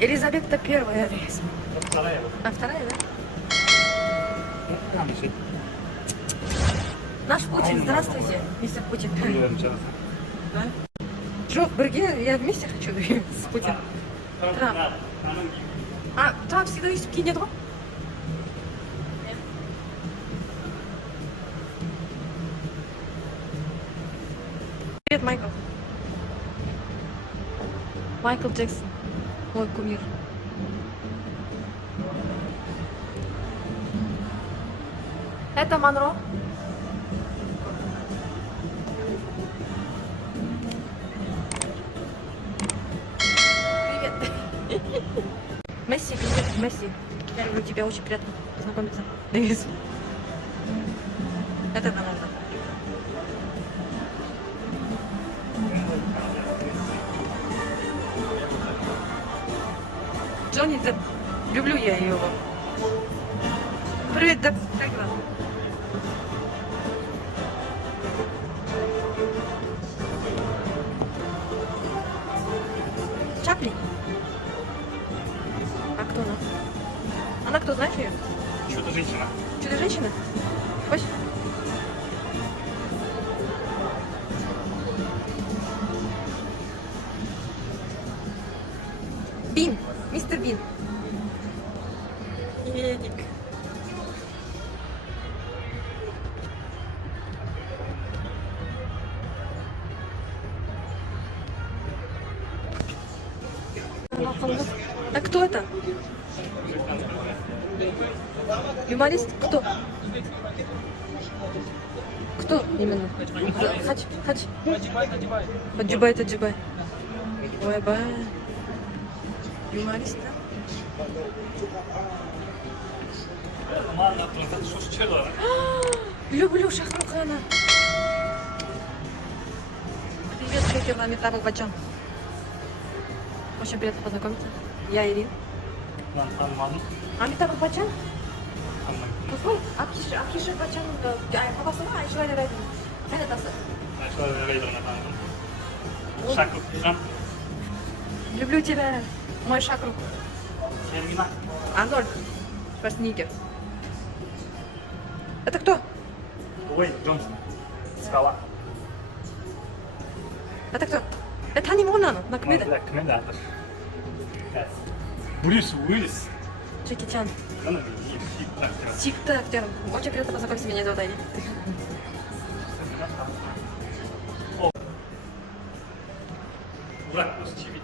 Елизавета первая. Вторая. А вторая, да? Там еще. Наш Путин, здравствуйте, мистер Путин. Да? Что, Берге, я вместе хочу с Путиным. Трамп. А, Трамп всегда есть в Пекине, да? Привет, Майкл. Майкл Джексон. Мой кумир. Это Монро. Привет. Месси, привет, Месси. Я люблю тебя, очень приятно познакомиться. Привет. Это Рональдо. Джонни Депп. Люблю я его. Привет, Депп. Как дела? Чапли. А кто она? Она кто, знаешь ее? Чудо-женщина. Чудо-женщина? Хочешь? Бин. Мистер Бин. Едик. А кто это? Юморист? Кто? Кто именно? Хач. Хаджибай, Таджибай. Ой, ба. Юморист, да? Люблю Шахрухана. Привет, Шекер, Амитаб Баччан. Очень приятно познакомиться. Я Ирин. Амитаб Баччан? Какой? Акиши Баччан. Папасы ма, Айшвария Рай. Это тасы. Шакрук. Люблю тебя, мой Шакрук. Термина. Арнольд Шварценеггер. Это кто? Ой, Джонсон. Скала. Это кто? Это не Монано, на комедии. Да, комендатор. Брюс Уиллис. Джеки Чан. Она великий актер. Сикта актер. Очень приятно познакомиться, меня зовут Айри. Урак, очевидно.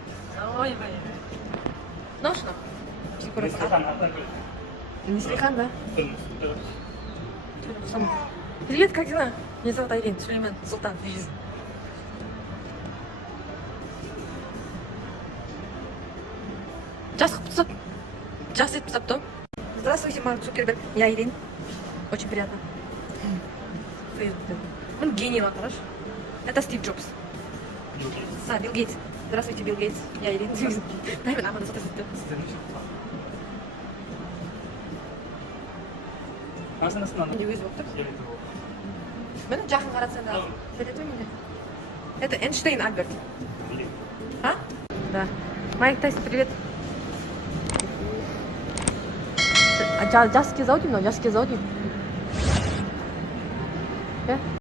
Ой, блин. Ношно? Стефан, Не Слихан, да? Привет, как дела? Меня зовут Айрин, Сулейман, Султан. Just Саптом. Здравствуйте, Марк Цукерберг. Я Ирин. Очень приятно. Он гений, он хорош. Это Стив Джобс. А, Билл Гейтс. Здравствуйте, Билл Гейтс. Я Ирин. Дай мне нам это записать. Не вызвал. Мен жақын қаратсаң да сөйлету меня. Это Эйнштейн Альберт. А? Да. Майк Тайсон, привет. А Джаски Зауди, но Джаски Зауди.